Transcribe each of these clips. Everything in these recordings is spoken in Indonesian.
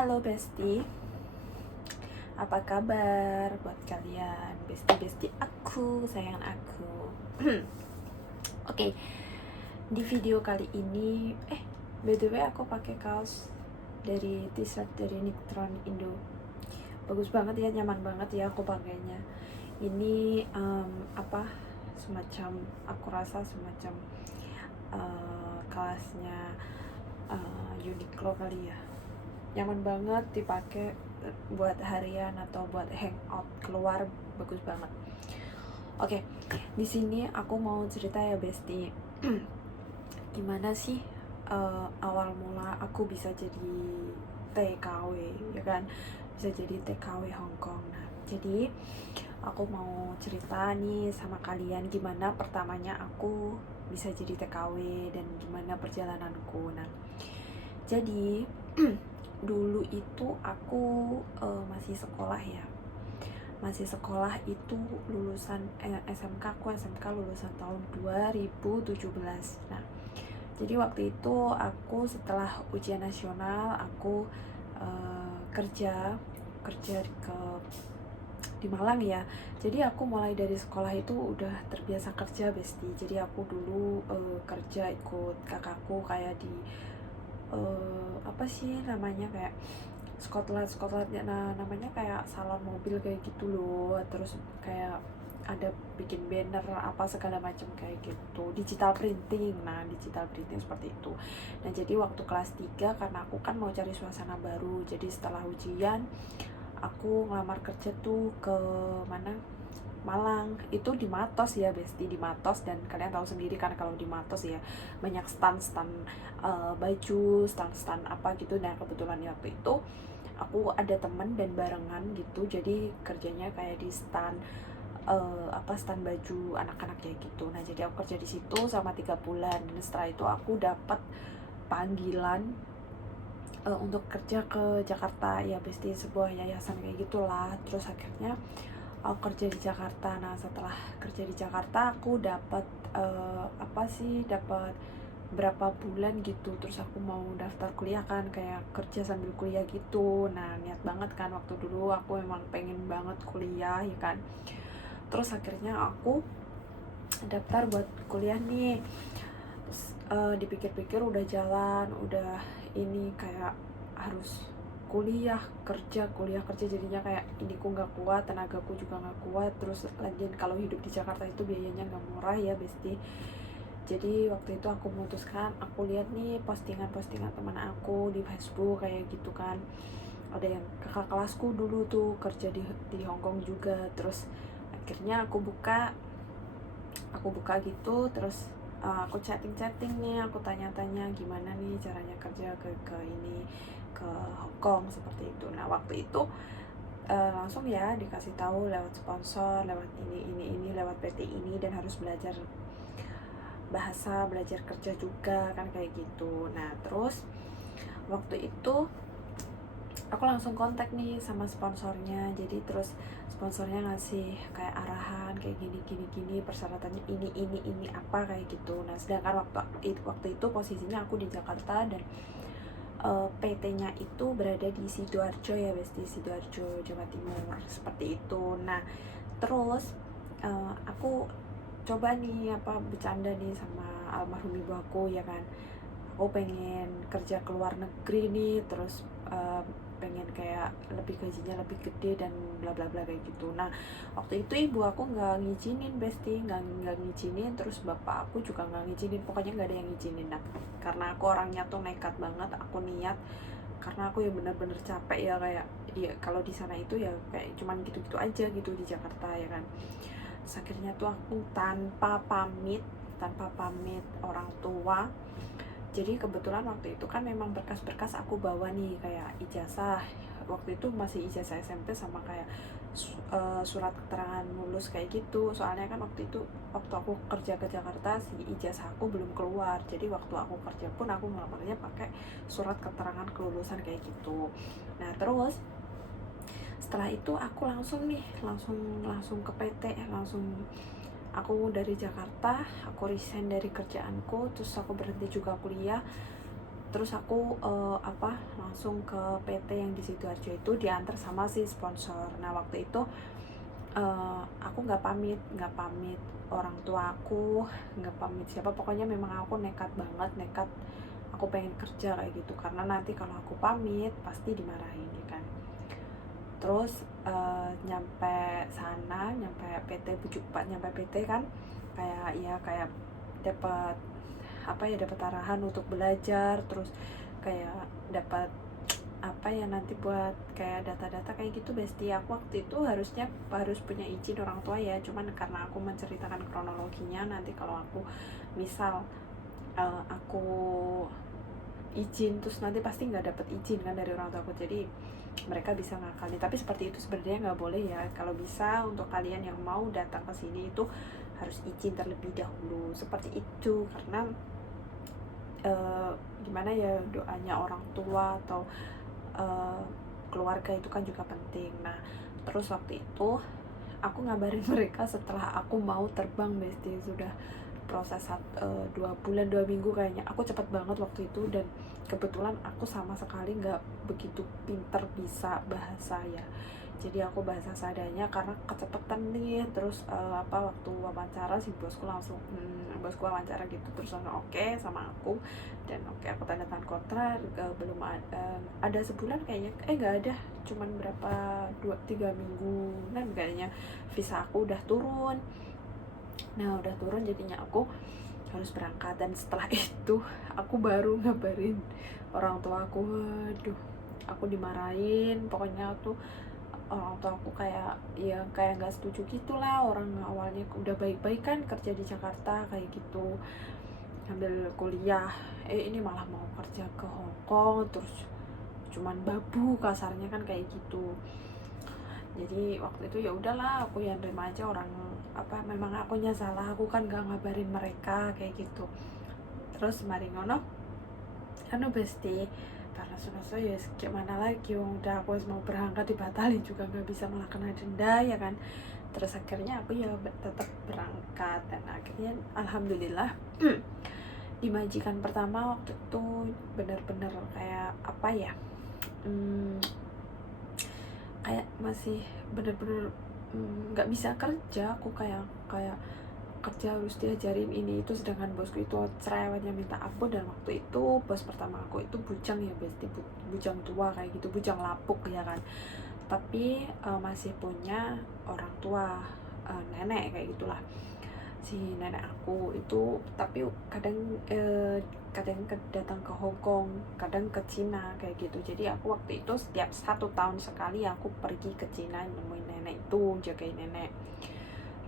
Halo Besti, apa kabar buat kalian? Besti-besti aku, sayangan aku. Oke, di video kali ini, BTW aku pakai kaos dari t-shirt dari Nictron Indo. Bagus banget ya, nyaman banget ya aku pakainya. Ini semacam, aku rasa semacam kelasnya Uniqlo kali ya. Nyaman banget dipakai buat harian atau buat hangout keluar, bagus banget. Oke, di sini aku mau cerita ya Besti. Gimana sih awal mula aku bisa jadi TKW, ya kan? Bisa jadi TKW Hong Kong. Nah, jadi aku mau cerita nih sama kalian gimana pertamanya aku bisa jadi TKW dan gimana perjalananku. Nah, jadi dulu itu aku masih sekolah ya, itu lulusan SMK lulusan tahun 2017. Nah, jadi waktu itu aku setelah ujian nasional aku kerja di Malang ya. Jadi aku mulai dari sekolah itu udah terbiasa kerja Besti. Jadi aku dulu kerja ikut kakakku kayak di apa sih namanya, kayak Scotland ya, nah namanya kayak salon mobil kayak gitu loh. Terus kayak ada bikin banner apa segala macam kayak gitu, digital printing seperti itu. Nah, jadi waktu kelas 3 karena aku kan mau cari suasana baru, jadi setelah ujian aku ngelamar kerja tuh ke mana, Malang. Itu di Matos ya Besti, di Matos. Dan kalian tahu sendiri kan kalau di Matos ya banyak stand baju, stand apa gitu. Nah, kebetulan waktu itu aku ada temen dan barengan gitu, jadi kerjanya kayak di stand stand baju anak-anak kayak gitu. Nah, jadi aku kerja di situ selama 3 bulan, dan setelah itu aku dapat panggilan untuk kerja ke Jakarta ya Besti, sebuah yayasan kayak gitulah. Terus akhirnya aku kerja di Jakarta. Nah, setelah kerja di Jakarta aku dapat dapat berapa bulan gitu. Terus aku mau daftar kuliah kan, kayak kerja sambil kuliah gitu. Nah, niat banget kan waktu dulu aku emang pengen banget kuliah ya kan. Terus akhirnya aku daftar buat kuliah nih. Terus dipikir-pikir udah jalan, udah ini kayak harus kuliah kerja jadinya kayak ini ku nggak kuat, tenagaku juga nggak kuat. Terus lagian kalau hidup di Jakarta itu biayanya nggak murah ya Besti. Jadi waktu itu aku memutuskan, aku lihat nih postingan teman aku di Facebook kayak gitu kan, ada yang kakak kelasku dulu tuh kerja di Hong Kong juga. Terus akhirnya aku buka gitu. Terus aku chatting nih, aku tanya-tanya gimana nih caranya kerja ke Hong Kong seperti itu. Nah, waktu itu langsung ya dikasih tahu lewat sponsor, lewat ini lewat PT ini, dan harus belajar bahasa, belajar kerja juga kan kayak gitu. Nah, terus waktu itu aku langsung kontak nih sama sponsornya. Jadi terus sponsornya ngasih kayak arahan kayak gini persyaratannya ini apa kayak gitu. Nah, sedangkan waktu itu posisinya aku di Jakarta dan PT-nya itu berada di Sidoarjo ya Besti, Sidoarjo Jawa Timur seperti itu. Nah, terus aku coba nih bercanda nih sama almarhum ibu aku ya kan, aku pengen kerja ke luar negeri nih. Terus pengen kayak gajinya lebih gede dan bla bla bla kayak gitu. Nah, waktu itu ibu aku nggak ngizinin Besti, nggak ngizinin. Terus bapak aku juga nggak ngizinin, pokoknya nggak ada yang ngizinin. Nah, karena aku orangnya tuh nekat banget, aku niat karena aku ya bener-bener capek ya, kayak ya kalau di sana itu ya kayak cuman gitu-gitu aja gitu di Jakarta ya kan. Terus akhirnya tuh aku tanpa pamit orang tua. Jadi kebetulan waktu itu kan memang berkas-berkas aku bawa nih, kayak ijazah. Waktu itu masih ijazah SMP sama kayak surat keterangan lulus kayak gitu. Soalnya kan waktu aku kerja ke Jakarta, si ijazah aku belum keluar. Jadi waktu aku kerja pun aku ngelamarnya pakai surat keterangan kelulusan kayak gitu. Nah, terus setelah itu aku langsung ke PT, aku dari Jakarta, aku resign dari kerjaanku, terus aku berhenti juga kuliah. Terus aku langsung ke PT yang di Sidoarjo itu, diantar sama si sponsor. Nah waktu itu aku nggak pamit orang tua aku, nggak pamit siapa, pokoknya memang aku nekat banget, nekat aku pengen kerja kayak gitu, karena nanti kalau aku pamit pasti dimarahin ya kan. Terus nyampe sana, nyampe PT Bujuk Pak, nyampe PT kan kayak dapat dapat arahan untuk belajar, terus kayak dapat nanti buat kayak data-data kayak gitu Besti. Aku waktu itu harus punya izin orang tua ya, cuman karena aku menceritakan kronologinya, nanti kalau aku misal aku izin terus nanti pasti nggak dapet izin kan dari orang tua aku, jadi mereka bisa ngakalin. Tapi seperti itu sebenarnya nggak boleh ya. Kalau bisa untuk kalian yang mau datang ke sini itu harus izin terlebih dahulu seperti itu, karena gimana ya, doanya orang tua atau keluarga itu kan juga penting. Nah terus waktu itu aku ngabarin mereka setelah aku mau terbang Besti. Sudah proses 2 bulan 2 minggu kayaknya, aku cepet banget waktu itu. Dan kebetulan aku sama sekali nggak begitu pinter bisa bahasa ya, jadi aku bahasa seadanya karena kecepetan nih. Terus waktu wawancara si bosku wawancara gitu, terus oke sama aku, dan oke aku tanda tangan kontrak. Belum ada sebulan kayaknya, nggak ada, cuman berapa 2-3 mingguan kayaknya visa aku udah turun. Nah udah turun jadinya aku harus berangkat, dan setelah itu aku baru ngabarin orang tua aku. Waduh, aku dimarahin pokoknya tuh. Orang tua aku kayak nggak setuju gitulah. Orang awalnya udah baik-baik kan kerja di Jakarta kayak gitu, ambil kuliah, ini malah mau kerja ke Hong Kong, terus cuman babu kasarnya kan kayak gitu. Jadi waktu itu ya udahlah, aku yang terima aja. Orang memang akunya salah, aku kan gak ngabarin mereka kayak gitu. Terus mari ngono Besti, karena sunoso ya gimana lagi, udah aku mau berangkat dibatalin juga nggak bisa, malah kena denda ya kan. Terus akhirnya aku ya tetap berangkat, dan akhirnya alhamdulillah di majikan pertama waktu itu benar-benar kayak kayak masih bener-bener nggak bisa kerja. Aku kayak kerja harus diajarin ini itu, sedangkan bosku itu cerewetnya minta ampun. Dan waktu itu bos pertama aku itu bujang ya Besti, bujang tua kayak gitu, bujang lapuk ya kan, tapi masih punya orang tua, nenek kayak gitulah si nenek aku itu. Tapi kadang datang ke Hong Kong, kadang ke Cina kayak gitu. Jadi aku waktu itu setiap 1 tahun sekali aku pergi ke Cina nemuin nenek itu, jagain nenek.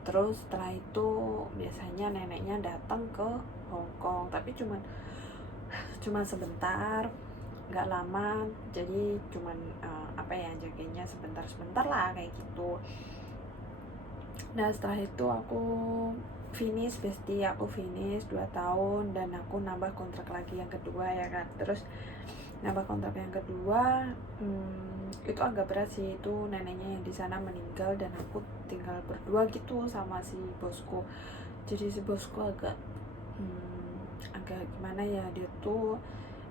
Terus setelah itu biasanya neneknya datang ke Hong Kong, tapi cuman sebentar, nggak lama. Jadi cuman jagainya sebentar lah kayak gitu. Nah setelah itu aku finish Besti, aku finish 2 tahun, dan aku nambah kontrak lagi yang kedua ya kan. Terus nambah kontrak yang kedua, itu agak berat sih. Itu neneknya yang di sana meninggal, dan aku tinggal berdua gitu sama si bosku. Jadi si bosku agak gimana ya, dia tuh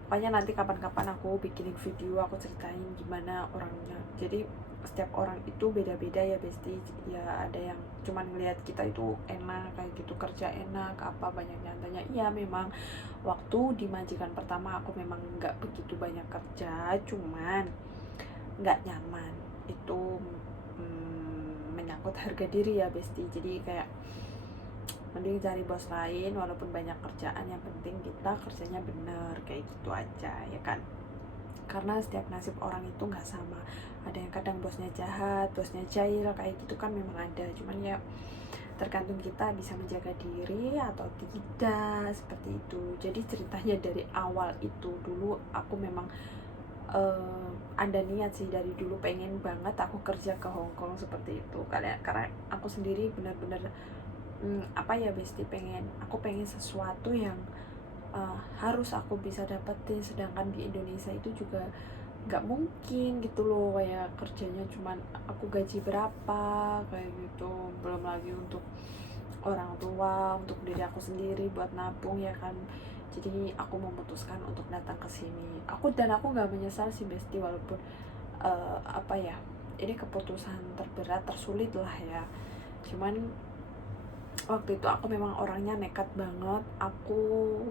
pokoknya nanti kapan-kapan aku bikinin video aku ceritain gimana orangnya. Jadi setiap orang itu beda-beda ya Besti ya. Ada yang cuman ngelihat kita itu enak kayak gitu, kerja enak banyak nyantanya. Iya memang waktu di majikan pertama aku memang nggak begitu banyak kerja, cuman nggak nyaman. Itu menyangkut harga diri ya Besti. Jadi kayak mending cari bos lain walaupun banyak kerjaan, yang penting kita kerjanya bener kayak gitu aja ya kan. Karena setiap nasib orang itu nggak sama, ada yang kadang bosnya jahat, bosnya jahil kayak gitu kan, memang ada. Cuman ya tergantung kita bisa menjaga diri atau tidak, seperti itu. Jadi ceritanya dari awal itu, dulu aku memang ada niat sih dari dulu, pengen banget aku kerja ke Hong Kong seperti itu. Karena aku sendiri benar-benar Besti, aku pengen sesuatu yang harus aku bisa dapetin, sedangkan di Indonesia itu juga nggak mungkin gitu loh, kayak kerjanya cuman aku gaji berapa kayak gitu, belum lagi untuk orang tua, untuk diri aku sendiri buat nabung ya kan. Jadi aku memutuskan untuk datang ke sini. Aku nggak menyesal sih Besti, walaupun apa ya, ini keputusan terberat, tersulit lah ya. Cuman waktu itu aku memang orangnya nekat banget. Aku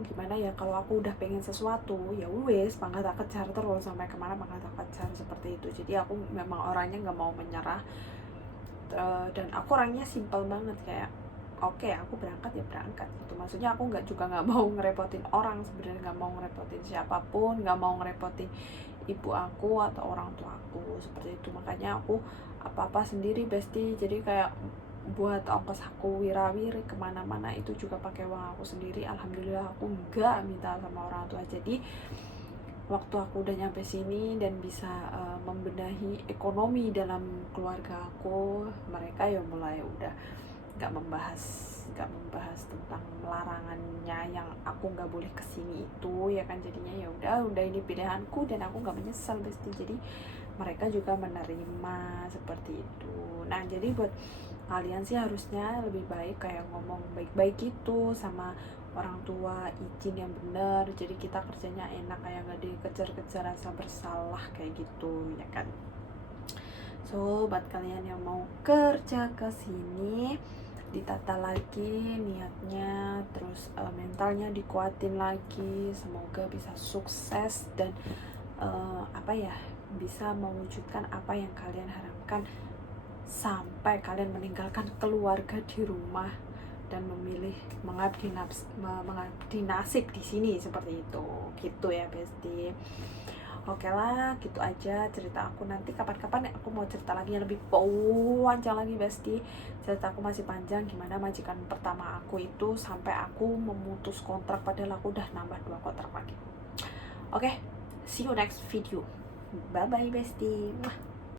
gimana ya, kalau aku udah pengen sesuatu ya wes mangga tak kejar terus, sampai kemana mangga tak kejar, seperti itu. Jadi aku memang orangnya nggak mau menyerah. Dan aku orangnya simpel banget, kayak oke, aku berangkat ya berangkat gitu. Maksudnya aku nggak mau ngerepotin orang, sebenarnya nggak mau ngerepotin siapapun, nggak mau ngerepotin ibu aku atau orang tua aku, seperti itu. Makanya aku apa-apa sendiri Besti. Jadi kayak buat ongkos aku wirawiri kemana-mana itu juga pakai uang aku sendiri. Alhamdulillah aku nggak minta sama orang tua. Jadi waktu aku udah nyampe sini dan bisa membenahi ekonomi dalam keluarga aku, mereka ya mulai udah nggak membahas tentang larangannya yang aku nggak boleh kesini itu ya kan. Jadinya ya udah ini pilihanku dan aku nggak menyesal Besti. Jadi mereka juga menerima seperti itu. Nah, jadi buat kalian sih harusnya lebih baik kayak ngomong baik-baik gitu sama orang tua, izin yang benar, jadi kita kerjanya enak, kayak nggak dikejar-kejar rasa bersalah kayak gitu ya kan. So buat kalian yang mau kerja ke sini, ditata lagi niatnya, terus mentalnya dikuatin lagi, semoga bisa sukses dan apa ya, bisa mewujudkan apa yang kalian harapkan sampai kalian meninggalkan keluarga di rumah dan memilih mengabdi nasib di sini, seperti itu gitu ya Besti. Oke lah, gitu aja cerita aku. Nanti kapan-kapan aku mau cerita lagi yang lebih panjang lagi Besti. Cerita aku masih panjang, gimana majikan pertama aku itu sampai aku memutus kontrak, padahal aku udah nambah 2 kontrak lagi. Oke, see you next video. Bye bye Besti.